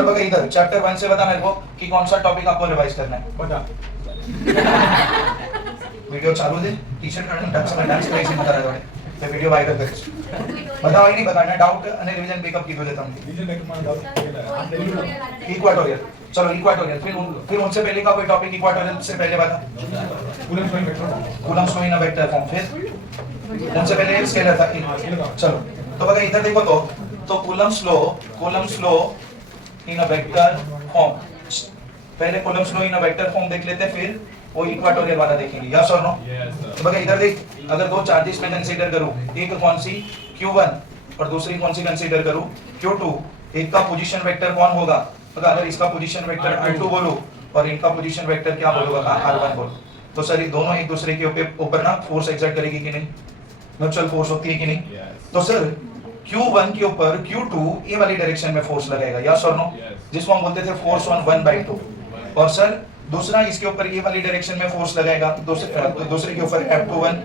चल बगा इधर चैप्टर 1 से बता मेरे को कि कौन सा टॉपिक आपको रिवाइज करना है बता। वीडियो चालू दे टी-शर्ट काढून डान्स करायची मत रहा ते वीडियो वायरल करायची बताओ नहीं बताना डाउट અને रिवीजन पिकअप कीधो છે તમને इक्वाटोरियल चलो इक्वाटोरियल फिर उनसे पहले का कोई टॉपिक इक्वाटोरियल से पहले बता Coulomb's law in a vector form फिर उनसे पहले स्केलर था चलो तो बगा इधर देखो तो Coulomb's law in a vector form पहले Coulomb's law in a vector form देख लेते हैं फिर वो इक्वाटोरियल वाला देखेंगे यस और नो तो बगा इधर देख अगर दो चार्जेस में कंसीडर करूं एक कौन सी q1 और दूसरी कौन सी कंसीडर करूं q2 एक का पोजीशन वेक्टर कौन होगा अगर इसका पोजीशन वेक्टर r2 बोलूं और इनका पोजीशन वेक्टर क्या बोलूंगा r1 बोलूं तो सर ये दोनों एक दूसरे के ऊपर ना फोर्स एक्सर्ट करेगी कि नहीं म्यूचुअल फोर्स होती है कि नहीं तो सर q1 के ऊपर q2 ये वाली डायरेक्शन में फोर्स लगाएगा यस और नो जिसको हम बोलते थे फोर्स ऑन 1/2 और सर दूसरा इसके ऊपर ये वाली डायरेक्शन में फोर्स लगाएगा दूसरे के ऊपर F21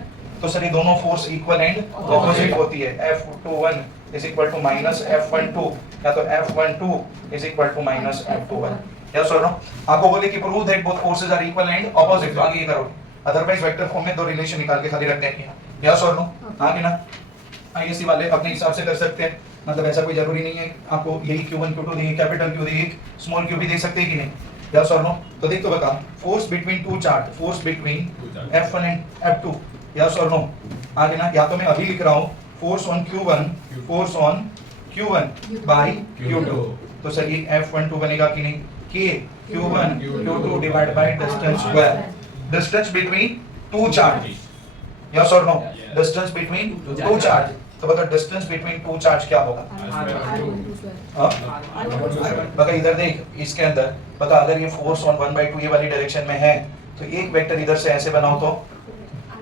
तो सर ये दोनों फोर्स इक्वल एंड ऑपोजिट होती है F21 is equal to minus F12 या तो F12 is equal to minus F21 yes और नो आपको बोले कि prove that both forces are equal and opposite तो आगे ये करोगे अदरवाइज वेक्टर फॉर्म में दो रिलेशन निकाल के खाली रखते हैं यस और नो आगे ना आईएससी वाले अपने हिसाब से कर सकते हैं मतलब ऐसा कोई जरूरी नहीं है आपको यही q1 q2 देंगे कैपिटल q देंगे स्मॉल q भी दे सकते हैं कि नहीं यस और नो तो देख तो बता force between two charge force between F1 and F2 yes और नो आगे ना या तो मैं अभी लिख रहा हूं force on q1 bye q2 तो सर ये F12 बनेगा कि नहीं k q1 q2 divide by distance square distance between two charges yes और no distance between two charge तो बता डिस्टेंस बिटवीन टू चार्ज क्या होगा बता इधर देख इसके अंदर बता अगर ये फोर्स ऑन 1/2 ये वाली डायरेक्शन में है तो एक वेक्टर इधर से ऐसे बनाओ तो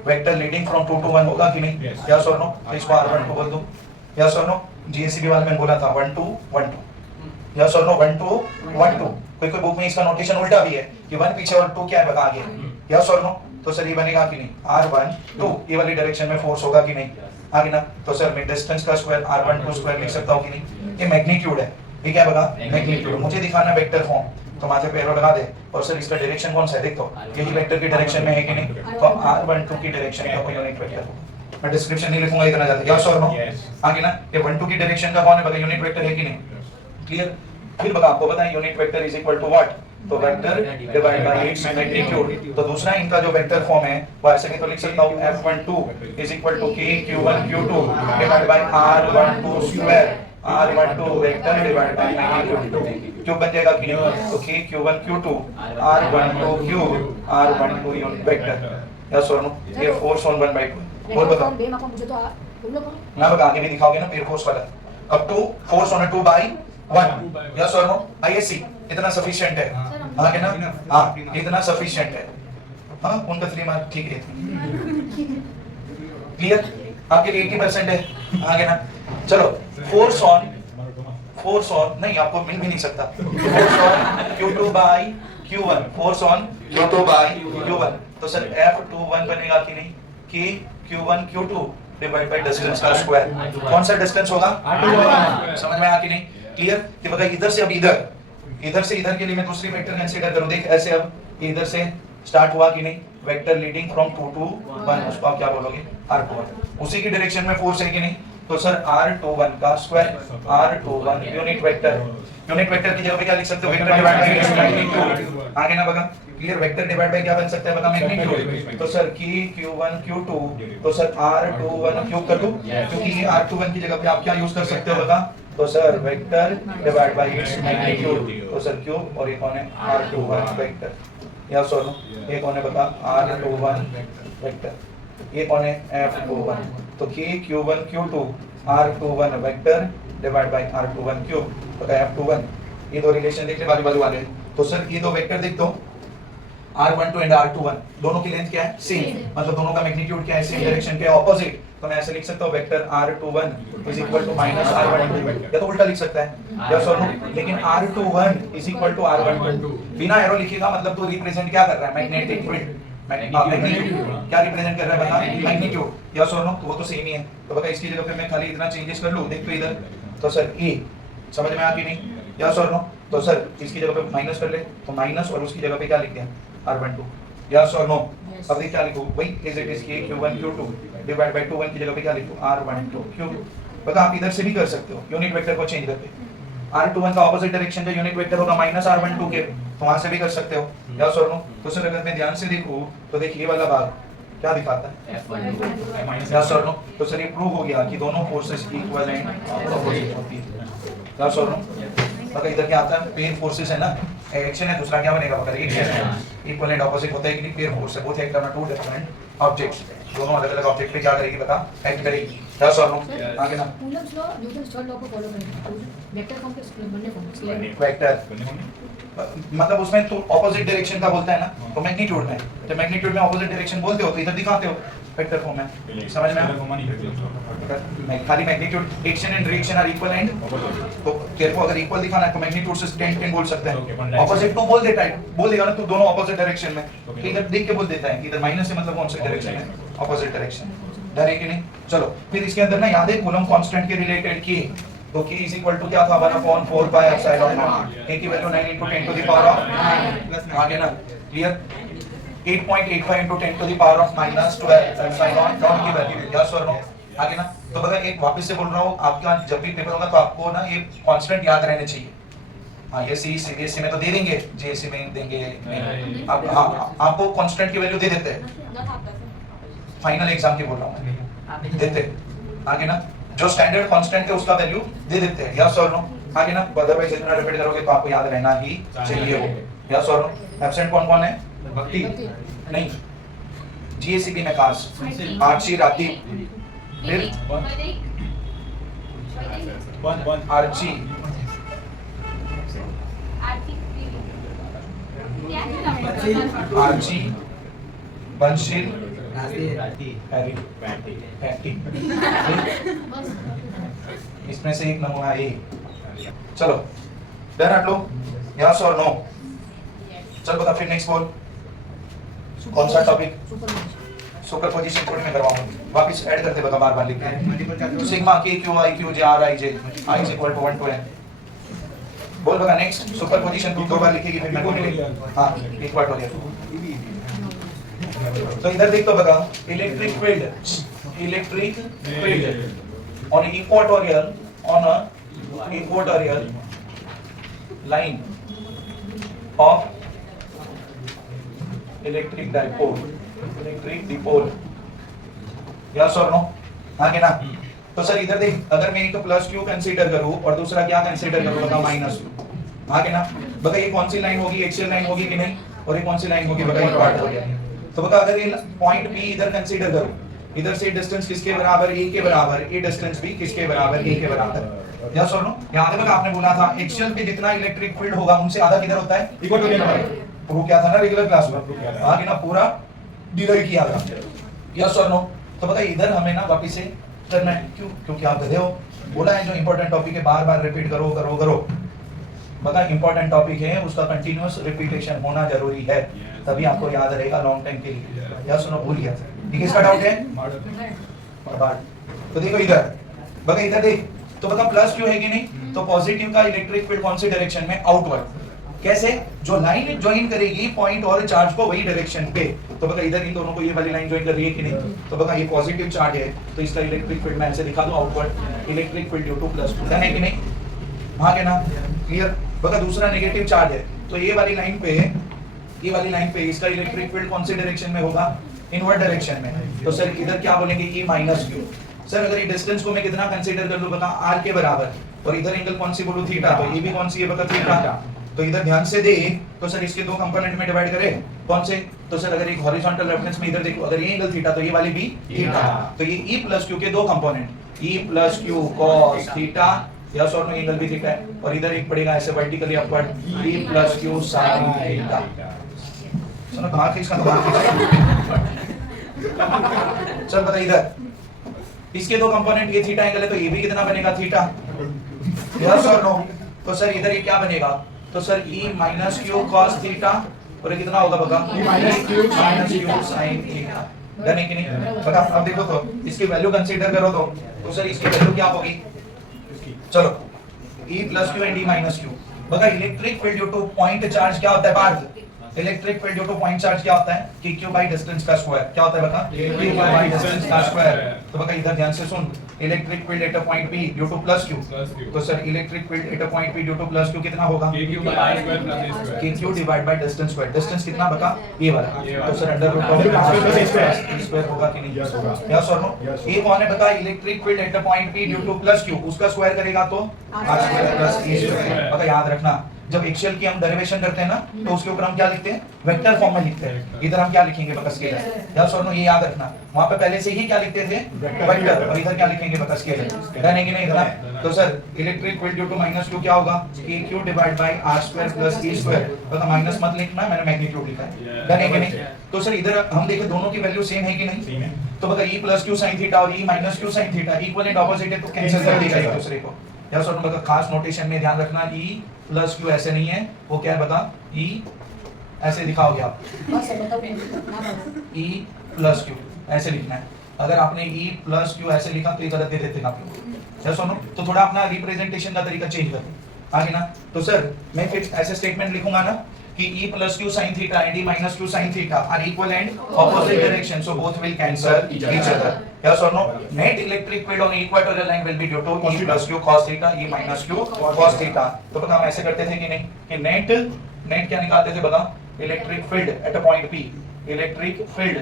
वेक्टर लीडिंग फ्रॉम 2 to 1 होगा कि नहीं यस और नो तो इसको r1 को बोल दो यस और नो जीएससीबी वाले में बोला था 1 2 1 2 यस और नो 1 2 1 2 कोई बुक में इसका नोटेशन उल्टा भी है कि 1 पीछे और 2 क्या है बता आगे यस और नो तो सर ये बनेगा कि नहीं r1 2 ये वाली डायरेक्शन में फोर्स होगा कि नहीं आगे ना तो सर मैं डिस्टेंस का स्क्वायर r1 2 स्क्वायर लिख सकता हूं कि नहीं ये मैग्नीट्यूड है ये क्या बता मैग्नीट्यूड मुझे दिखाना वेक्टर फॉर्म तो माथे पे एरो लगा दे और सर इसका डायरेक्शन कौन सा है देख तो यही वेक्टर की डायरेक्शन में है कि नहीं तो r12 की डायरेक्शन का कोई यूनिट वेक्टर मैं डिस्क्रिप्शन नहीं लिखूंगा इतना ज्यादा यस और नो आगे ना ये 12 की डायरेक्शन का कौन है बता यूनिट वेक्टर है कि नहीं क्लियर फिर बता आपको पता है unit vector is equal to what तो vector divide by its magnitude तो दूसरा इनका जो वेक्टर फॉर्म है वो ऐसे भी तो लिख सकता हूं F12 is equal to k q1 q2 divide by r12 square r12 vector divide by magnitude क्यों बन जाएगा कि तो k q1 q2 r12 cube r12 unit vector yes और नो ये फोर्स ऑन 1/2 और बताओ ना बता आगे भी दिखाओगे ना पेयर फोर्स वाला up to force on 2/1 yes और नो आईएससी इतना सफिशिएंट है आगे ना हां इतना सफिशिएंट है हां उनका 3 मार्क ठीक है क्लियर आपके लिए 80% है आगे ना चलो फोर्स ऑन नहीं आपको मिल भी नहीं सकता force on q2 by q1 force on q2 by q1 तो सर F21 बनेगा कि नहीं k q1 q2 divide by distance का स्क्वायर कौन सा डिस्टेंस होगा समझ में आया कि नहीं क्लियर कि बता इधर से अब इधर से इधर के लिए मैं दूसरी वेक्टर कंसीडर करूं देख ऐसे अब इधर से स्टार्ट हुआ कि नहीं वेक्टर लीडिंग फ्रॉम 2 to 1 उसको आप क्या बोलोगे r21 उसी की डायरेक्शन में फोर्स है कि नहीं तो सर r21 का स्क्वायर r21 यूनिट वेक्टर की जगह पे क्या लिख सकते हो वेक्टर डिवाइड बाय मैग्नीट्यूड आगे ना बगा क्लियर वेक्टर डिवाइड बाय क्या बन सकता है बता मैग्नीट्यूड तो सर k q1 q2 तो सर r21 क्यूब कर दो क्योंकि ये r21 की जगह पे आप क्या यूज कर सकते हो बता तो sir vector divide by its magnitude तो सर क्यूब और ये कौन है r21 वेक्टर यस और नो ये कौन है बता r21 वेक्टर ये कौन है f21 तो k q1 q2 r21 vector divide bye r21 cube तो f21 ये दो रिलेशन देख ले बाजू वाले तो सर ये दो वेक्टर देख दो r12 एंड r21 दोनों की लेंथ क्या है सेम मतलब दोनों का मैग्नीट्यूड क्या है सेम डायरेक्शन के ऑपोजिट तो मैं ऐसे लिख सकता हूं vector r21 is equal to minus r12 या तो उल्टा लिख सकता है यस और नो लेकिन r21 is equal to r12 बिना एरो लिखेगा मतलब तो रिप्रेजेंट क्या कर रहा है मैग्नेटिक फील्ड मैग्नीट्यूड क्या रिप्रेजेंट कर रहा है बता मैग्नीट्यूड यस और नो तो वो तो सेम ही है तो बता इसकी जगह पे मैं खाली इतना चेंजेस कर लूं देख तो इधर तो सर ए समझ में आ कि नहीं यस और नो तो सर इसकी जगह पे माइनस कर ले, तो माइनस और उसकी जगह पे क्या लिख दिया r12, यस और नो। अब ये क्या लिखूं वही is it is q1 q2 divide bye 2 1 की जगह पे क्या लिखूं r12 q2। बता आप इधर से भी कर सकते हो यूनिट वेक्टर को चेंज करके, r21 का ऑपोजिट डायरेक्शन का यूनिट वेक्टर होगा माइनस r12 के, तो वहां से भी कर सकते हो यस और नो। तो सर अगर मैं ध्यान से देखूं तो देखिए ये वाला भाग क्या दिखाता है यस और नो। तो सर ये प्रूव हो गया कि दोनों फोर्सेस इक्वल एंड अपोजिट होती है यस और नो। मगर इधर क्या आता है पेयर फोर्सेस है ना, एक्शन है, दूसरा क्या बनेगा मगर रिएक्शन है, इक्वल एंड अपोजिट होता है कि नहीं, पेयर फोर्स है, both act on two different objects, दोनों अलग अलग ऑब्जेक्ट पे क्या करेगी बता एक्ट करेगी यस और नो। आगे ना Coulomb's law Newton's third law को फॉलो करेंगे, वेक्टर फॉर्म के बनने फॉर्म वेक्टर मतलब उसमें तू ऑपोजिट डायरेक्शन का बोलता है ना, तो मैग्नीट्यूड में, तो मैग्नीट्यूड में ऑपोजिट डायरेक्शन बोलते हो तो इधर दिखाते हो वेक्टर फॉर्म में, समझ में आया। खाली magnitude action and reaction are equal and, तो तेरे को अगर इक्वल दिखाना है तो मैग्नीट्यूड से 10 10 बोल सकता है, ऑपोजिट टू बोल देता है, बोल देगा ना तू दोनों ऑपोजिट डायरेक्शन में, तो इधर देख के बोल देता है कि इधर माइनस से मतलब कौन सा डायरेक्शन है, ऑपोजिट डायरेक्शन, डर है कि नहीं। चलो फिर इसके अंदर ना याद है कूलम्ब कांस्टेंट के रिलेटेड की, तो k इज इक्वल टू क्या था 1/4 पाई एप्सिलॉन नॉट, k की value 9 × 10 to the power of आगे ना clear 8.85 × 10 to the power of -12 epsilon naught की वैल्यू यस और नो। आगे ना तो बघा एक वापस से बोल रहा हूं, आपका जब भी पेपर होगा तो आपको ना ये कांस्टेंट याद रहने चाहिए। हां ये सीबीएसई में तो दे देंगे, जेएसई में देंगे नहीं, आप आपको कांस्टेंट की वैल्यू दे देते हैं, फाइनल एग्जाम की बोल रहा हूं देते। आगे ना जो स्टैंडर्ड कांस्टेंट है उसका वैल्यू दे देते हैं यस और नो। आगे ना अदरवाइज इतना रिपीट करोगे तो आपको याद रहना ही चाहिए वो यस और नो। एब्सेंट कौन कौन है भक्ति नहीं, जीएससीबी में खास आर्ची राती, फिर आर्ची आर्ची बंशील हैरी पैटी, इसमें से एक नमूना है। चलो डन हट लो यस और नो। चल बता फिर नेक्स्ट बोल कौन सा टॉपिक, सुपरपोजिशन थोड़ी मैं करवाऊंगा, वापस ऐड करते बता बार बार लिख के sigma k q i q j r i j i is equal to 1 to n बोल बता नेक्स्ट सुपरपोजिशन तू दो बार लिखेगी फिर मैं बोलूंगा हां एक बार हो गया। तो इधर देख तो बता electric field on equatorial line of electric dipole yes और नो। आगे ना तो सर इधर देख अगर मैं एक प्लस क्यू कंसीडर करूं और दूसरा क्या कंसीडर करूं बता माइनस क्यू। आगे ना बता ये कौन सी लाइन होगी, एक्सियल लाइन होगी कि नहीं, और ये कौन सी लाइन होगी बता ये पार्ट हो गया। तो बता अगर ये पॉइंट P इधर कंसीडर करूं, इधर से डिस्टेंस किसके बराबर a के बराबर, ये डिस्टेंस भी किसके बराबर a के बराबर यस और नो। यहां पे आपने बोला था एक्सियल पे जितना इलेक्ट्रिक फील्ड होगा उनसे आधा किधर होता है इक्वेटोरियल में, प्रूव किया था ना रेगुलर क्लास में, आगे ना पूरा डिराइव किया था यस और नो। तो बता इधर हमें ना वापस से करना है, क्यों क्योंकि आप गधे हो, बोला है जो इंपॉर्टेंट टॉपिक है बार बार रिपीट करो करो करो। बता इंपॉर्टेंट टॉपिक है उसका कंटीन्यूअस रिपीटेशन होना जरूरी है, तभी आपको याद रहेगा लॉन्ग टाइम के लिए यस नो। भूल गया ठीक है, इसका डाउट है तो देखो इधर बता इधर देख तो बता प्लस क्यों है कि नहीं, तो पॉजिटिव का इलेक्ट्रिक फील्ड कौन सी डायरेक्शन में आउटवर्ड, कैसे जो लाइन ज्वाइन करेगी पॉइंट और चार्ज को वही डायरेक्शन पे, तो बता इधर इन दोनों को ये वाली लाइन ज्वाइन कर रही है कि नहीं, तो बता ये पॉजिटिव चार्ज है तो इसका इलेक्ट्रिक फील्ड मैं ऐसे दिखा दूं outward electric field due to plus two है कि नहीं, वहां के ना क्लियर। बता दूसरा नेगेटिव चार्ज है तो ये वाली लाइन पे इसका इलेक्ट्रिक फील्ड कौन से डायरेक्शन में होगा इनवर्ट डायरेक्शन में, तो सर इधर क्या बोलेंगे E माइनस क्यू। सर अगर ये डिस्टेंस को मैं कितना कंसीडर कर लूं बता r के बराबर, और इधर एंगल कौन सी बोलूं थीटा, तो ये भी कौन सी है बता थीटा। तो इधर ध्यान से दे तो सर इसके दो कंपोनेंट में डिवाइड करें कौन से, तो सर अगर एक हॉरिजॉन्टल रेफरेंस में इधर देखो अगर ये एंगल थीटा तो ये वाली भी थीटा, तो ये E प्लस क्यू के दो component E plus Q cos theta yes और नो, एंगल भी थीटा है, और इधर एक पड़ेगा ऐसे vertically upward E plus Q sine theta. सुनो कहां इसका चल बता इधर इसके दो कंपोनेंट ये थीटा एंगल है तो ये भी कितना बनेगा थीटा यस और नो। तो सर इधर ये क्या बनेगा, तो sir E minus Q cos theta, और ये कितना होगा बता E minus Q sine theta, done है कि नहीं बता। अब देखो तो इसकी वैल्यू कंसीडर करो तो सर इसकी वैल्यू क्या होगी, चलो E plus q and E minus q बघा electric field due to point charge क्या होता है Parth? Electric field due to point charge क्या होता है? कि q बाय डिस्टेंस का स्क्वायर क्या होता है बता? q बाय डिस्टेंस का स्क्वायर। तो बता इधर ध्यान से सुन, electric field at a point p due to plus q, तो sir electric field at a point p due to plus q कितना होगा? q divide by distance square. Distance कितना बता? ये वाला। तो sir under root of square होगा कि नहीं? यस और नो? ये कौन है बता? Electric field at a point p due to plus q, उसका स्क्वायर करेगा तो r square plus e square. बता याद रखना, जब एक्सेल की हम डेरिवेशन करते हैं ना तो उसके ऊपर हम क्या लिखते हैं? वेक्टर फॉर्म में लिखते हैं। इधर हम क्या लिखेंगे बता? स्केलर। यस और नो? ये याद रखना, वहां पे पहले से ही क्या लिखते थे? वेक्टर। और इधर क्या लिखेंगे बता? स्केलर। डन है कि नहीं इधर? तो sir electric field due to minus q क्या होगा? aq divide by r square plus e square. बता माइनस मत लिखना, मैंने मैग्नीट्यूड लिखा है। डन है कि नहीं? तो सर इधर हम देखें दोनों की वैल्यू सेम है कि नहीं? तो बता e plus q sin theta और e minus q sin theta equal and opposite है, तो कैंसिल कर देगा एक दूसरे को। यस और नो? बता खास नोटेशन में ध्यान रखना, e प्लस q ऐसे नहीं है, वो क्या है बता? e ऐसे दिखाओगे आप, बस बताओ ना e प्लस q ऐसे लिखना है। अगर आपने e प्लस q ऐसे लिखा तो ये गलत दे देते हैं आप लोग। यस और नो? तो थोड़ा अपना रिप्रेजेंटेशन का तरीका चेंज कर आगे ना। तो सर मैं फिर ऐसे स्टेटमेंट लिखूंगा ना कि e plus q sin theta and e minus q sin theta are equal and opposite direction, so both will cancel each other. Yes or no? Net electric field on equatorial line will be due to e plus q cos theta, e minus q cos theta. तो बता हम ऐसे करते थे कि नहीं कि net क्या निकालते थे बता? Electric field at a point p, electric field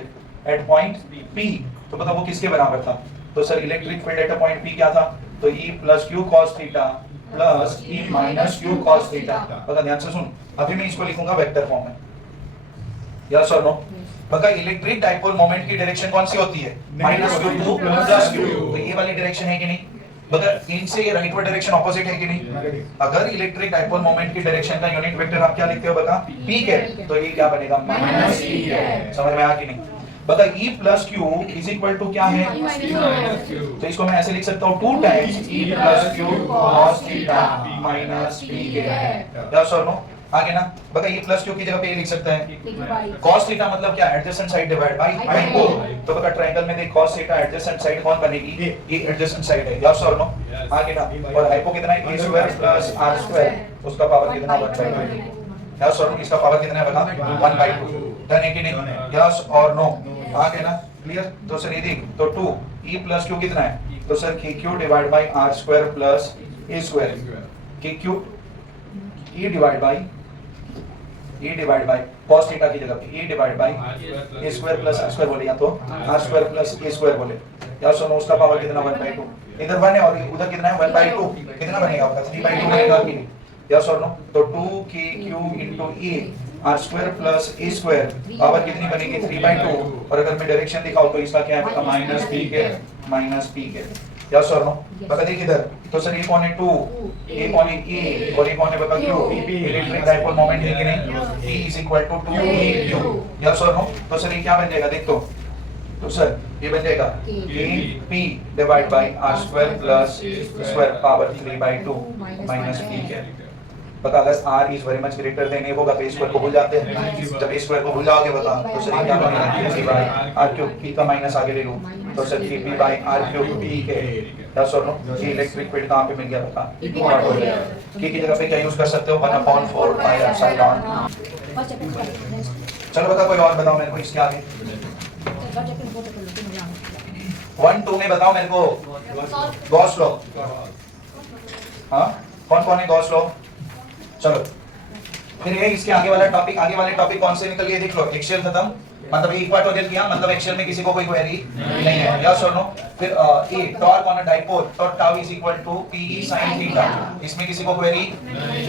at point p, तो बता वो किसके बराबर था? तो sir electric field at a point p क्या था? तो e plus q cos theta plus e minus q cos theta. बता ध्यान से सुन, अभी मैं इसको लिखूंगा वेक्टर फॉर्म में। यस और नो? बता इलेक्ट्रिक डाइपोल मोमेंट की डायरेक्शन कौन सी होती है? Minus q to plus q। तो ये वाली डायरेक्शन है कि नहीं? बता इनसे ये राइटवर्ड डायरेक्शन ऑपोजिट है कि नहीं? अगर इलेक्ट्रिक डाइपोल मोमेंट की डायरेक्शन का यूनिट वेक्टर आप क्या लिखते हो बता? p है, तो ये क्या बनेगा? माइनस p है। समझ में आया कि नहीं? बता e plus q is equal to क्या है? तो इसको मैं ऐसे लिख सकता हूँ 2 times e plus q cos theta minus p के है। यस और नो? आगे ना बता e प्लस q की जगह पे ये लिख सकता है cos थीटा मतलब क्या? Adjacent side divide by hypo. तो बता ट्रायंगल में देख cos थीटा एडजेसेंट साइड कौन बनेगी? ये एडजेसेंट साइड है। यस और नो? आगे ना और हाइपो कितना है? a square plus r square, उसका पावर कितना? 1/2। यस और नो? इसका पावर कितना है बता? 1/2। डन है कि नहीं? यस और नो? आगे ना क्लियर? तो सर ये देख, तो 2 e प्लस q कितना है? तो sir q divide by r square plus a square. q e divide by cos theta की जगह पे e divide by a square plus r square बोले, या तो r square plus a square बोले। या सुनो उसका पावर कितना? 1/2। इधर 1 है और उधर कितना है? 1/2। कितना बनेगा? 3/2 बनेगा कि नहीं? यस और नो? तो 2kq into a r square plus a square power कितनी बनेगी? 3/2। और अगर मैं डायरेक्शन दिखाऊं तो इसका क्या है? तो माइनस p के यस और नो? बता देख इधर, तो सर ये कौन है? 2, ये कौन है? e, और ये कौन है बता? q। इलेक्ट्रिक डाइपोल मोमेंट है कि नहीं? p is equal to 2q। Yes और नो? तो सर ये क्या बन जाएगा देख तो सर ये बन जाएगा p divide by r square plus square power 3/2 minus p के। बता अगर r is very much greater than a होगा तो a स्क्वायर को भूल जाते हैं। जब a स्क्वायर को भूल जाओगे बता तो सर क्या बनेगा? 3/r³ p का माइनस आगे ले लो, तो सर 3p/r³ p के। यस और नो? ये इलेक्ट्रिक फील्ड कहां पे मिल गया बता? k की जगह पे क्या यूज कर सकते हो? 1/4 पाई एप्सिलॉन। चलो बता कोई और बताओ मेरे को इसके आगे। 1 2 में बताओ मेरे को गॉस लॉ। हाँ कौन कौन है गॉस लॉ? चलो फिर ये इसके आगे वाले टॉपिक कौन से निकल गए देख लो। एक्सियल खत्म, मतलब इक्वाटोरियल किया, मतलब एक्सियल में किसी को कोई क्वेरी नहीं है। यस और नो? फिर a torque on a dipole, तो tau is equal to pe sin theta, इसमें किसी को क्वेरी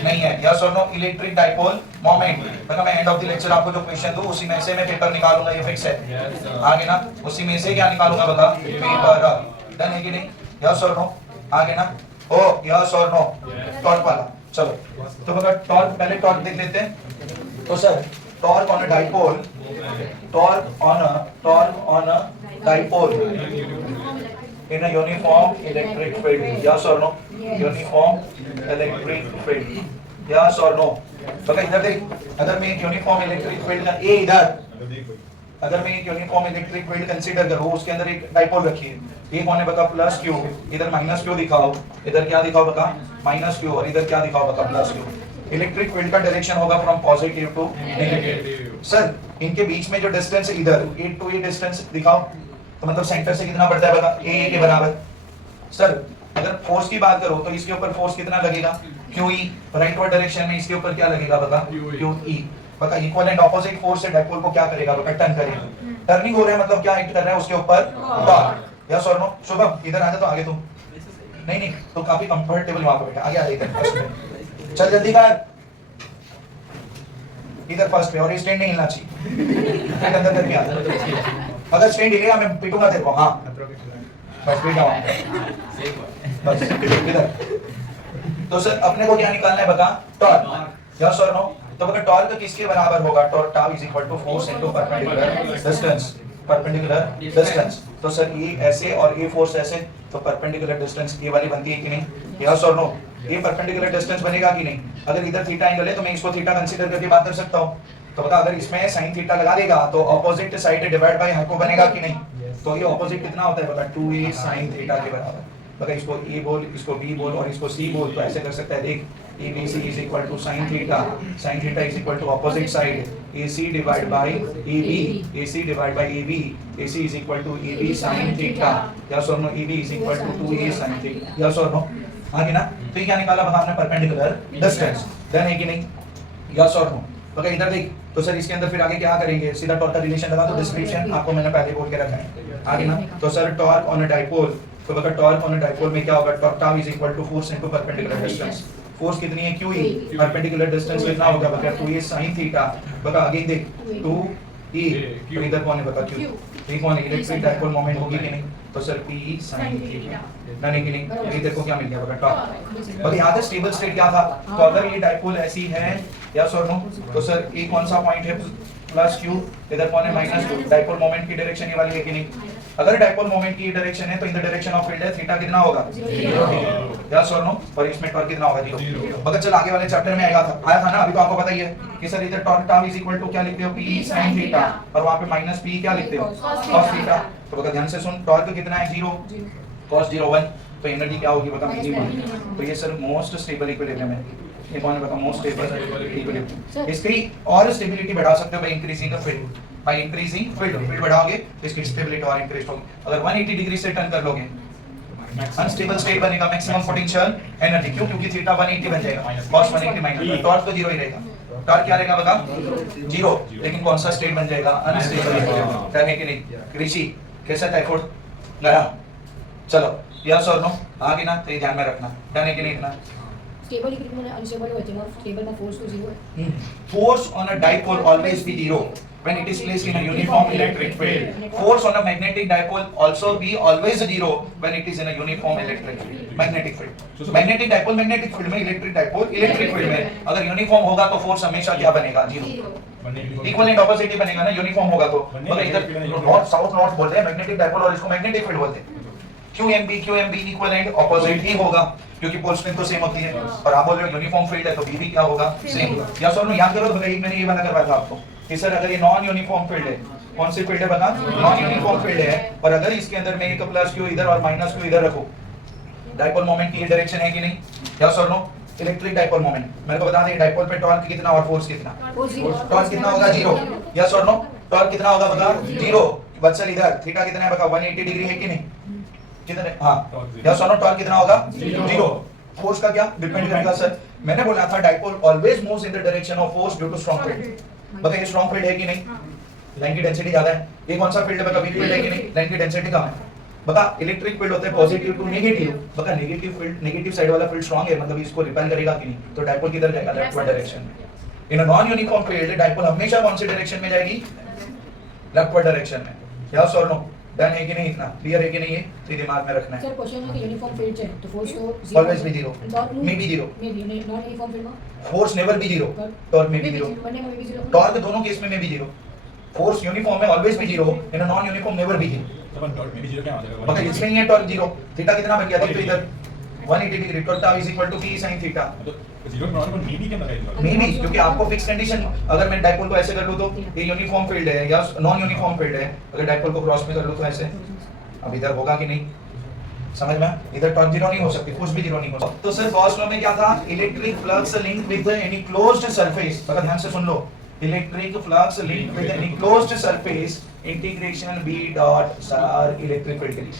नहीं है। यस और नो? इलेक्ट्रिक डाइपोल मोमेंट, मतलब मैं एंड ऑफ द लेक्चर आपको जो क्वेश्चन दूं उसी में से मैं पेपर निकालूंगा, ये फिक्स है। आगे ना उसी में से क्या निकालूंगा बता? पेपर। डन है कि नहीं? यस और नो? आगे ना ओ यस और नो? टॉर्क वाला। चलो तो बता टॉर्क, पहले टॉर्क देख लेते हैं। तो sir torque on a dipole, torque on a dipole in a uniform electric field. Yes or no? Uniform electric field. Yes or no? तो इधर देख, अगर मैं एक यूनिफॉर्म इलेक्ट्रिक फील्ड का ए इधर, अगर मैं एक यूनिफॉर्म इलेक्ट्रिक फील्ड कंसीडर करूं, उसके अंदर एक डाइपोल रखिए, ये कौन है बता? Plus Q. इधर माइनस क्यू दिखाओ, इधर क्या दिखाओ बता? माइनस क्यू, और इधर क्या दिखाओ बता? Plus q. इलेक्ट्रिक फील्ड का डायरेक्शन होगा from positive to negative. Sir इनके बीच में जो डिस्टेंस है इधर ए टू ए डिस्टेंस दिखाओ, तो मतलब सेंटर से कितना बढ़ता है बता, ए के बराबर। सर अगर फोर्स की बात करो तो इसके ऊपर फोर्स कितना लगेगा, QE, राइटवर्ड डायरेक्शन में इसके ऊपर क्या लगेगा बता, QE। बता इक्वल एंड ऑपोजिट फोर्स से डाइपोल को क्या करेगा बता, टर्न करेगा। टर्निंग हो रहा है मतलब क्या एक्ट कर रहा है उसके ऊपर, टॉर्क। यस और नो? शुभम इधर आ जा, तो आगे तुम नहीं तो काफी कंफर्टेबल वहां पे बैठा, आगे आ जा इधर फर्स्ट पे, चल जल्दी कर इधर फर्स्ट पे, और स्टैंड नहीं हिलना चाहिए, पेट अंदर करके आ जा। अगर स्टैंड हिलेगा मैं पीटूंगा तेरे को। हाँ बस पीट जाओ बस इधर। तो सर अपने को क्या निकालना है बता, टॉर्क। यस और नो? तो बता टॉर्क किसके बराबर होगा, torque tau is equal to force into perpendicular distance, perpendicular distance. तो सर ये ऐसे और ये फोर्स ऐसे, तो परपेंडिकुलर डिस्टेंस ये वाली बनती है कि नहीं, यस और नो? ये परपेंडिकुलर डिस्टेंस बनेगा कि नहीं? अगर इधर थीटा एंगल है तो मैं इसको थीटा कंसीडर करके बात कर सकता हूं। तो बता अगर इसमें sin थीटा लगा देगा तो opposite side divide by hypo बनेगा कि नहीं? तो ये ऑपोजिट कितना होता है बता, 2a sin थीटा के बराबर। बता इसको a बोल, इसको b बोल और इसको c बोल, तो ऐसे कर सकता है देख, ABC is equal to sin theta is equal to opposite side AC divided by AB, AC divided by AB, AC is equal to AB sin theta, yes or no? AB is equal to 2A sin theta, yes or no? आगे ना, तो ये क्या निकाला बता आपने, perpendicular distance, then है कि नहीं, यस और नो? तो इधर देख, तो सर इसके अंदर फिर आगे क्या करेंगे, सीधा टॉर्क का रिलेशन लगा, तो डिस्क्रिप्शन आपको मैंने पहले बोल के रखा है, आगे ना। तो sir torque on a dipole, तो बता टॉर्क ऑन अ डाइपोल में क्या होगा, torque tau is equal to force into perpendicular distance. Force कितनी है, QE, परपेंडिकुलर डिस्टेंस कितना होगा बता, 2a sin थीटा। बता आगे देख, 2e, तो इधर कौन है बता, Q, ये कौन है, इलेक्ट्रिक डाइपोल मोमेंट होगी कि नहीं? तो सर P sin थीटा, नहीं कि नहीं, ये देखो क्या मिल गया बता, टॉर्क। बता यहाँ पे स्टेबल स्टेट क्या था, तो अगर ये डाइपोल ऐसी है, यस और नो? तो सर ये कौन सा पॉइंट है, प्लस Q, इधर कौन है, माइनस Q। डाइपोल मोमेंट की डायरेक्शन ये वाली है कि नहीं? अगर डाइपोल मोमेंट की डायरेक्शन है तो इन द डायरेक्शन ऑफ फील्ड है, थीटा कितना होगा, 0, यस और नो? और इसमें टॉर्क कितना होगा, 0। मगर चल आगे वाले चैप्टर में आया था ना, अभी तो आपको पता ही है कि सर इधर torque tau is equal to क्या लिखते हो, P sin थीटा, और वहां पे माइनस P क्या लिखते हो, cos थीटा। तो बता ध्यान से सुन, टॉर्क कितना है, 0, cos 0 1, तो एनर्जी क्या होगी बता, मिनिमम। तो ये सर मोस्ट स्टेबल इक्विलिब्रियम है, ये कौन है बता, मोस्ट स्टेबल इक्विलिब्रियम। इसकी और स्टेबिलिटी बढ़ा सकते हो by increasing the field, by increasing field बढ़ाओगे तो इसकी स्टेबिलिटी और इंक्रीज होगी। अगर 180 डिग्री से टर्न कर लोगे अनस्टेबल स्टेट बनेगा, मैक्सिमम पोटेंशियल एनर्जी, क्यों? क्योंकि थीटा 180 बन जाएगा, cos 180 माइनस टॉर्क तो 0 ही रहेगा, टॉर्क क्या रहेगा बता, 0, लेकिन कौन सा स्टेट बन जाएगा, अनस्टेबल। टर्न है कि नहीं, कृषि कैसा टाइफाइड गया, चलो यस और नो? आगे ना, तो ये ध्यान में रखना, टर्न है कि नहीं इतना। स्टेबल इक्विलिब्रियम में अनस्टेबल होते हैं और स्टेबल में फोर्स तो 0 है। Force on a dipole always be 0 when it is placed in a uniform electric field. Force on a magnetic dipole also be always 0 when it is in a uniform electric field. Magnetic field. Magnetic dipole magnetic field में, electric dipole electric field में अगर uniform होगा तो force हमेशा क्या बनेगा, 0। Equal and opposite ही बनेगा ना, यूनिफॉर्म होगा तो। मतलब इधर नॉर्थ साउथ नॉर्थ बोलते हैं मैग्नेटिक डाइपोल, और इसको मैग्नेटिक फील्ड बोलते हैं। QMB इक्वल एंड ऑपोजिट ही होगा क्योंकि पोल स्ट्रेंथ तो सेम होती है, और आप बोल रहे हो यूनिफॉर्म फील्ड है तो B भी क्या होगा, सेम। या सर याद करो, तो मैंने ये वाला करवाया था आपको कि सर अगर ये नॉन यूनिफॉर्म फील्ड है, कौन सी फील्ड है बता, नॉन यूनिफॉर्म फील्ड है, और अगर इसके अंदर मैं एक प्लस Q इधर और माइनस Q इधर रखूं, डाइपोल मोमेंट की ये डायरेक्शन है कि नहीं, यस और नो? इलेक्ट्रिक डाइपोल मोमेंट मेरे को बता दें, डाइपोल पे टॉर्क कितना और फोर्स कितना, टॉर्क कितना होगा, 0, यस और नो? टॉर्क कितना होगा बता, 0। बच्चा इधर थीटा कितना है बता, 180 डिग्री है कि नहीं, कितना है, हाँ यस और नो? टॉर्क कितना होगा, 0। फोर्स का क्या डिपेंड करेगा सर, मैंने बोला था dipole always moves in the direction of force due to strong field. बताइए स्ट्रांग फील्ड है कि नहीं, लाइन की डेंसिटी ज्यादा है, ये कौन सा फील्ड है बता, वीक फील्ड है कि नहीं, लाइन की डेंसिटी कम है। बता इलेक्ट्रिक फील्ड होता है पॉजिटिव टू नेगेटिव, बता नेगेटिव फील्ड, नेगेटिव साइड वाला फील्ड स्ट्रांग है, मतलब इसको रिपेल करेगा कि नहीं, तो डाइपोल किधर जाएगा, लेफ्टवर्ड डायरेक्शन में। In a non uniform field dipole हमेशा कौन सी डायरेक्शन में जाएगी, लेफ्टवर्ड डायरेक्शन में, यस और नो? डन है कि नहीं, इतना क्लियर है कि नहीं, है तो दिमाग में रखना है। सर क्वेश्चन है कि यूनिफॉर्म फील्ड है तो फोर्स तो 0 always be 0, may be 0, may be non uniform field में force never be 0, torque may be 0, torque दोनों केस में मे बी 0, फोर्स यूनिफॉर्म में always be 0, in a non uniform never be 0। अपन torque में भी 0 क्या आ जाएगा, मतलब इसमें ही है टॉर्क 0, थीटा कितना बन गया, देखो इधर 180 degree, torque tau is equal to P sin theta. तो 0 के बराबर मे भी क्या लगाएगा, मे बी, क्योंकि आपको फिक्स कंडीशन, अगर मैं डाइपोल को ऐसे कर लूं तो ये यूनिफॉर्म फील्ड है या नॉन यूनिफॉर्म फील्ड है, अगर डाइपोल को क्रॉस में कर लूं तो ऐसे, अब इधर होगा कि नहीं, समझ में? इधर टर्म जीरो नहीं हो सकती, कुछ भी जीरो नहीं हो सकता। तो सर गॉस लॉ में क्या था? Electric flux link with any closed surface, बड़ा ध्यान से सुन लो, electric flux link with any closed surface integration B dot sir electric field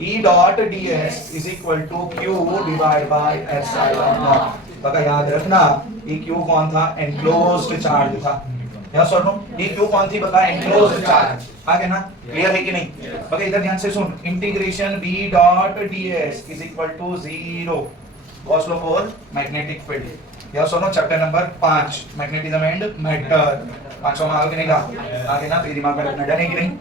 E dot ds is equal to Q divided by epsilon naught। बड़ा याद रखना, ये Q कौन था? एनक्लोज्ड चार्ज था। यस और नो? ये Q कौन थी? बता, एनक्लोज्ड चार्ज। आगे ना, क्लियर है कि नहीं? बता इधर ध्यान से सुन, integration B dot ds is equal to 0 Gauss law for magnetic field. Yes और no? Chapter number 5 magnetism and matter. 500 में आगे नहीं ला, आगे ना तेरे दिमाग में रखना, डर है कि नहीं?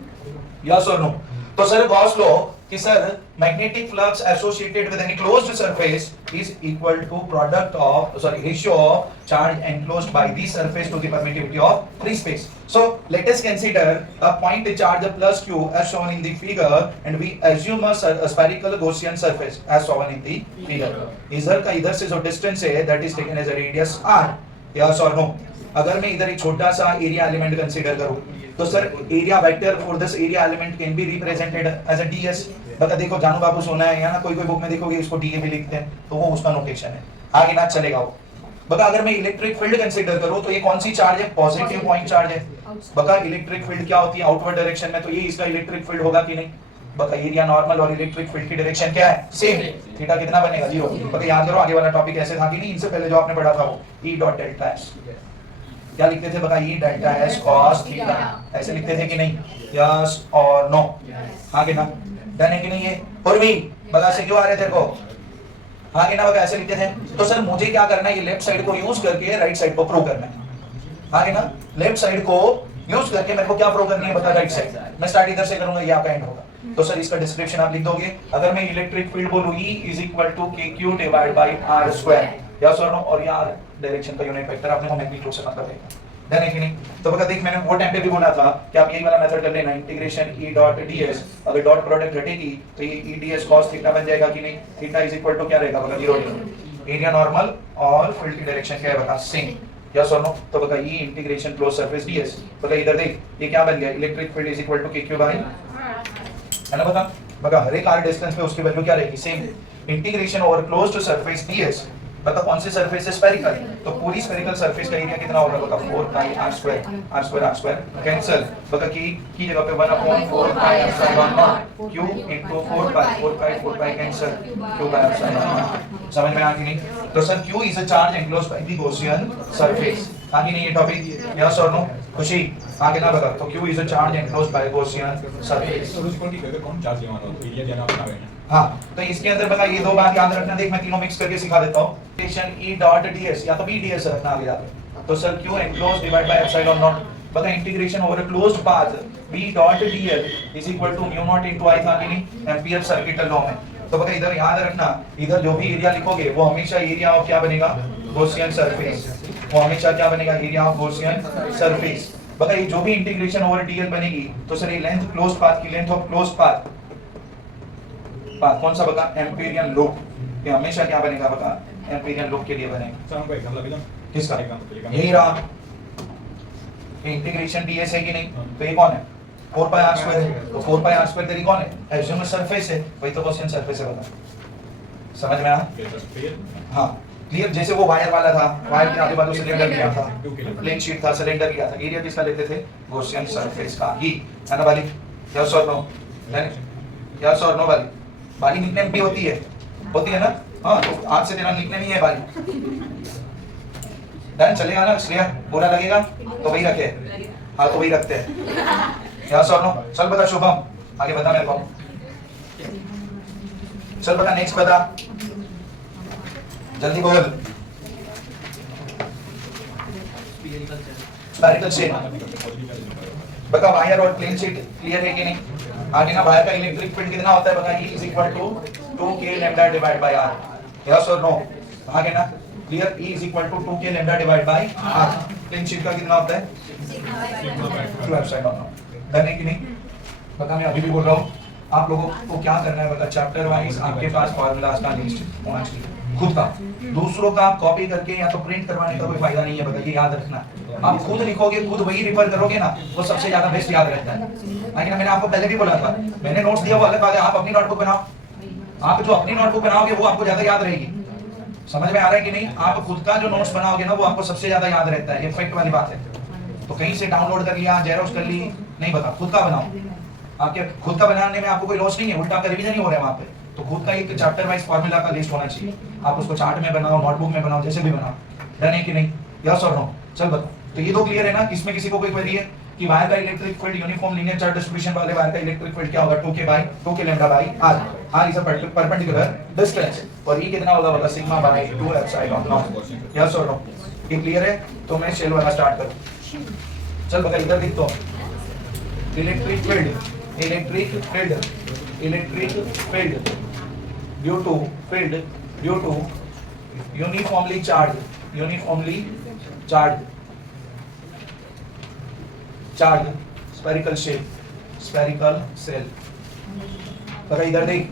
यस और नो? तो सर गॉस लॉ कि sir magnetic flux associated with any closed surface is equal to product of ratio of charge enclosed by the surface to the permittivity of free space. So let us consider a point charge plus q as shown in the figure and we assume a spherical Gaussian surface as shown in the figure। इधर का इधर से जो distance है that is taken as a radius r। yes or no? अगर मैं इधर एक छोटा सा एरिया एलिमेंट कंसीडर करूं तो sir area vector for this area element can be represented as a ds। बता देखो जानू बाबू सोना है या ना, कोई बुक में देखोगे इसको da भी लिखते हैं, तो वो उसका नोटेशन है, आगे ना चलेगा वो। बता अगर मैं इलेक्ट्रिक फील्ड कंसीडर करूं तो ये कौन सी चार्ज है? पॉजिटिव पॉइंट चार्ज है। बता इलेक्ट्रिक फील्ड क्या होती है? आउटवर्ड डायरेक्शन में, तो ये इसका इलेक्ट्रिक फील्ड होगा कि नहीं? बता एरिया नॉर्मल और इलेक्ट्रिक फील्ड की डायरेक्शन क्या है? सेम। थीटा कितना बनेगा? 0। बता याद करो आगे वाला टॉपिक ऐसे था कि नहीं, इनसे पहले जो आपने पढ़ा था वो E डॉट डेल्टा S क्या लिखते थे? बता E delta S cos theta, ऐसे लिखते थे कि नहीं? यस और नो? हाँ कि ना? डन है कि नहीं? ये और भी बता से क्यों आ रहे तेरे को? हाँ कि ना? बता ऐसे लिखते थे। तो सर मुझे क्या करना है? ये लेफ्ट साइड को यूज करके राइट साइड को प्रूव करना है। हाँ कि ना? लेफ्ट साइड को यूज करके मेरे को क्या प्रूव करनी है? बता राइट साइड। मैं स्टार्ट इधर से करूंगा, ये आपका एंड होगा। तो सर इसका डिस्क्रिप्शन आप लिख दोगे, अगर मैं इलेक्ट्रिक फील्ड बोलूं E is equal to kq divided by r square। Yes और नो? और यार डायरेक्शन का यूनिट वेक्टर आपने को मैग्नीट्यूड से मतलब है, डन है कि नहीं? तो बता देख मैंने वो टाइम पे भी बोला था कि आप यही वाला मेथड कर लेना, इंटीग्रेशन E डॉट ds, अगर डॉट प्रोडक्ट घटेगी तो ये E ds cos थीटा बन जाएगा कि नहीं? थीटा इज इक्वल टू क्या रहेगा? बता 0 एरिया नॉर्मल और फील्ड की डायरेक्शन क्या है? बता सेम। यस और नो? तो बता E integration close surface ds, बता इधर देख ये क्या बन गया? Electric field is equal to kq by, है ना? बता हर एक r डिस्टेंस पे उसकी वैल्यू क्या रहेगी? Same. Integration over closed surface ds, बता कौन सी सरफेस है? स्फेरिकल, तो पूरी स्फेरिकल सरफेस का एरिया कितना होगा? बता 4 पाई r स्क्वायर कैंसिल। बता की जगह पे 1/4 pi epsilon not q into 4 pi cancel q by epsilon not. समझ में आ गई नहीं? तो sir q is a charge enclosed by the Gaussian surface. आगे नहीं ये टॉपिक? यस और नो? खुशी आगे ना बता। तो q is a charge enclosed bye Gaussian surface. तो उसको ठीक है, कौन चार्ज लेना हो? एरिया देना अपना है। हाँ तो इसके अंदर बता ये दो बात याद रखना, देख मैं तीनों मिक्स करके सिखा देता हूँ। E डॉट ds या तो B ds रखना आगे जाके, तो sir q enclosed divide by epsilon naught, बता integration over a closed path B dot dl is equal to mu naught into I था कि नहीं? एम्पियर सर्किट लॉ में। तो बता इधर याद रखना, इधर जो भी एरिया लिखोगे वो हमेशा एरिया ऑफ क्या बनेगा? Gaussian surface. वो हमेशा क्या बनेगा? Area of Gaussian surface. बता ये जो भी इंटीग्रेशन ओवर dl बनेगी तो सर ये लेंथ क्लोज्ड पाथ की लेंथ ऑफ क्लोज्ड पाथ कौन सा? बता एम्पिरियन लूप। ये हमेशा क्या बनेगा? बता एम्पिरियन लूप के लिए बनेगा। सर हमको एग्जांपल लगे किसका? एग्जांपल यही रहा, ये इंटीग्रेशन ds है कि नहीं? तो ये कौन है? 4 पाई r स्क्वायर है, तो 4 पाई r स्क्वायर तेरी कौन है? एब्सोल्यूट सरफेस है, वही तो गॉसियन सरफेस है। बता समझ में आया? हाँ क्लियर। जैसे वो वायर वाला था, वायर के आगे बाजू सिलेंडर लिया था, प्लेन शीट था, सिलेंडर लिया था, एरिया किसका लेते थे? गॉसियन सरफेस का ही, है ना वाली? यस और नो? यस और नो वाली? वाली निकनेम भी होती है ना? हाँ तो आज से तेरा निकनेम ही है वाली। डन चलेगा ना? श्रेया बुरा लगेगा तो वही रखे। हाँ तो वही रखते हैं। यस और नो? चल बता शुभम, आगे बता मेरे को। चल बता नेक्स्ट बता, जल्दी बोल। स्फेरिकल शेप, बता वायर और प्लेन शीट क्लियर है कि नहीं? आगे ना वायर का इलेक्ट्रिक फील्ड कितना होता है? बता E is equal to 2k lambda divided by r। Yes और नो? आगे ना clear? E is equal to 2k lambda divided by r। Plane sheet का कितना होता है? 2 एप्सिलॉन नॉट। डन है कि नहीं? बता मैं अभी भी बोल रहा हूँ, आप लोगों को क्या करना है? बता चैप्टर वाइज आपके पास फॉर्मूलाज का लिस्ट होना चाहिए खुद का। दूसरों का कॉपी करके या तो प्रिंट करवाने का कोई फायदा नहीं है। बताइए याद रखना, आप खुद लिखोगे, खुद वही रिफर करोगे ना, वो सबसे ज्यादा बेस्ट याद रहता है। लेकिन मैंने आपको पहले भी बोला था, मैंने नोट्स दिया वो अलग बात है, आप अपनी नोटबुक बनाओ। आप जो अपनी नोटबुक बनाओगे वो आपको ज्यादा याद रहेगी। समझ में आ रहा है कि नहीं? आप खुद का जो नोट्स बनाओगे ना वो आपको सबसे ज्यादा याद रहता है, ये फैक्ट वाली बात है। तो कहीं से डाउनलोड कर लिया, जेरोक्स कर ली, नहीं बता, खुद का बनाओ। आपके खुद का बनाने में आपको कोई लॉस नहीं है, उल्टा आपका रिवीजन ही हो रहा है वहां पे। तो खुद का एक चैप्टर वाइज फार्मूला का लिस्ट होना चाहिए। आप उसको चार्ट में बनाओ, नोटबुक में बनाओ, जैसे भी बनाओ। डन है कि नहीं? यस और नो? चल बताओ। तो ये दो क्लियर है ना? इसमें किसी को कोई क्वेरी है कि वायर का electric field uniform linear charge distribution वाले वायर का इलेक्ट्रिक फील्ड क्या होगा? 2k by 2k lambda by r। r is a perpendicular distance और ये कितना होगा? Sigma by 2 epsilon naught. Yes और नो? ये क्लियर है? तो मैं शेल वाला स्टार्ट करूं। चल बता, इधर देख तो electric field, electric field, electric field due to uniformly charge spherical shell. बता इधर देख,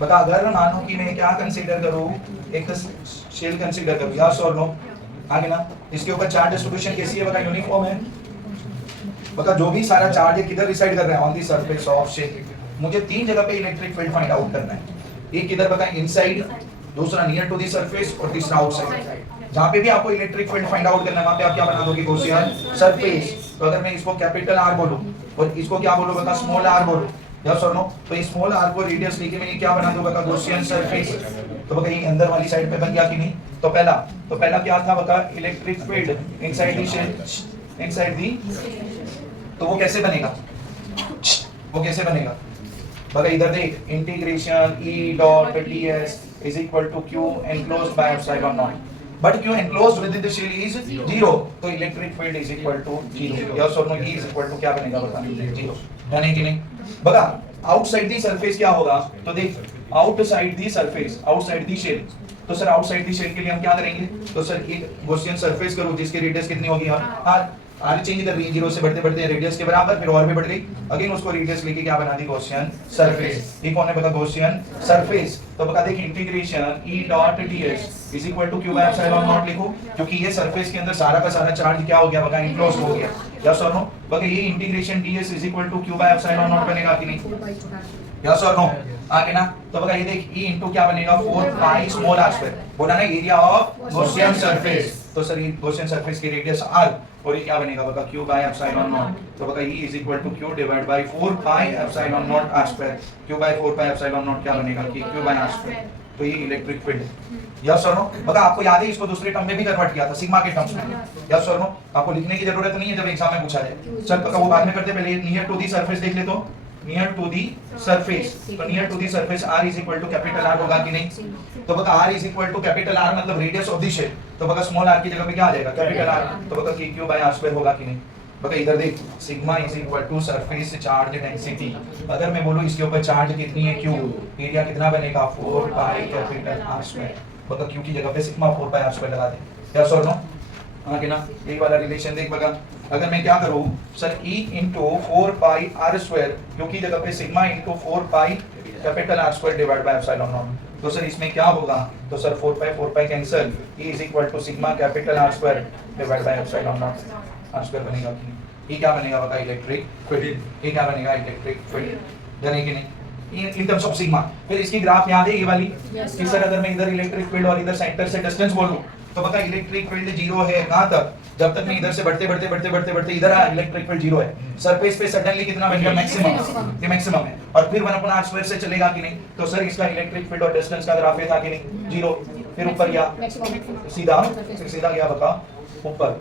बता अगर मानो कि मैं क्या कंसीडर करूं, एक शेल कंसीडर करूं, यस और नो? आगे ना इसके ऊपर चार्ज डिस्ट्रीब्यूशन कैसी है? बता यूनिफॉर्म है। बता जो भी सारा चार्ज है किधर रिसाइड कर रहा है? On the surface of shell. मुझे तीन जगह पे इलेक्ट्रिक फील्ड फाइंड आउट करना है। एक किधर बता? इनसाइड, दूसरा नियर टू द सरफेस और तीसरा आउटसाइड। जहां पे भी आपको इलेक्ट्रिक फील्ड फाइंड आउट करना है वहां पे आप क्या बना दोगे? Gaussian surface. तो अगर मैं इसको कैपिटल आर बोलूं और इसको क्या बोलूं? बता स्मॉल आर बोलूं, यस और नो? तो इस स्मॉल आर को रेडियस लेके मैं ये क्या बना दूं? बता गॉसियन सरफेस। तो बता ये अंदर वाली साइड पे बन गया कि नहीं? तो पहला क्या था? बता electric field inside the shell, inside the. तो वो कैसे बनेगा? वो कैसे बनेगा? बता इधर देख, integration E dot ds is equal to q enclosed by epsilon naught. But q enclosed within the shell is 0. तो electric field is equal to 0. Yes or no? E is equal to क्या बनेगा? बता 0। यानी कि नहीं? बता outside the surface क्या होगा? तो देख outside the surface, outside the shell. तो सर आउटसाइड दी शेल के लिए हम क्या करेंगे? तो सर एक गॉसियन सरफेस करूं जिसकी रेडियस कितनी होगी? r आगे चेंज कर रही है, 0 से बढ़ते बढ़ते रेडियस के बराबर, फिर और भी बढ़ गई, अगेन उसको रेडियस लेके क्या बना दी? Gaussian surface. ये कौन है? बता गॉसियन सरफेस। तो बता देखिए integration E dot ds is equal to q by epsilon naught लिखो, क्योंकि ये सरफेस के अंदर सारा का सारा चार्ज क्या हो गया? बता इनक्लोज हो गया। यस और नो? बता ये integration ds is equal to q by epsilon naught बनेगा कि नहीं? यस और नो? आगे ना तो बता ये देख E इनटू क्या बनेगा? 4 पाई स्मॉल r स्क्वायर। बोला ना एरिया ऑफ गॉसियन सरफेस। तो सर ये गॉसियन सरफेस की रेडियस r और ये क्या बनेगा? बता q बाय एप्सिलॉन नॉट। तो बता E is equal to q divide by 4 pi epsilon naught r square. q by 4 pi epsilon naught क्या बनेगा? कि q बाय r स्क्वायर। तो ये इलेक्ट्रिक फील्ड है। यस और नो? बता आपको याद है इसको दूसरे टर्म में भी कन्वर्ट किया था, सिग्मा के टर्म्स में। यस और नो? आपको लिखने की जरूरत नहीं है जब एग्जाम में पूछा जाए। चल पक्का वो बाद में करते, पहले नियर टू दी सरफेस देख ले। तो नियर टू दी सरफेस, तो near to the surface r is equal to capital R होगा कि नहीं? तो बता r is equal to capital R मतलब रेडियस ऑफ द शेल। तो बता स्मॉल r की जगह पे क्या आ जाएगा? Capital R। तो बता कि q बाय r स्क्वायर होगा कि नहीं? बता इधर देख, sigma is equal to surface charge density. अगर मैं बोलूं इसके ऊपर चार्ज कितनी है? q, एरिया कितना बनेगा? 4 पाई कैपिटल R स्क्वायर। बता q की जगह पे सिग्मा 4 पाई R स्क्वायर लगा दे। यस और नो? हां कि ना? यही वाला रिलेशन देख। बता अगर मैं क्या करूं सर E into 4 पाई R स्क्वायर, q की जगह पे sigma into 4 pi capital R square divide by epsilon not. तो सर इसमें क्या होगा? तो sir 4 pi cancel, E is equal to sigma capital R square divide by epsilon naught. R square बनेगा कि नहीं? ये क्या बनेगा? बता इलेक्ट्रिक फील्ड। ये क्या बनेगा? Electric field. जाने कि नहीं? In terms of sigma. फिर इसकी ग्राफ याद है ये वाली कि सर अगर मैं इधर इलेक्ट्रिक फील्ड और इधर सेंटर से डिस्टेंस बोल दूं तो बता इलेक्ट्रिक फील्ड 0 है कहां तक? जब तक मैं इधर से बढ़ते इधर आ इलेक्ट्रिक फील्ड 0 है। सरफेस पे सडनली कितना बन गया? मैक्सिमम। ये मैक्सिमम है और फिर 1/r स्क्वायर से चलेगा कि नहीं? तो सर इसका इलेक्ट्रिक फील्ड और डिस्टेंस का ग्राफ था कि नहीं? 0। फिर ऊपर गया सीधा गया बता ऊपर।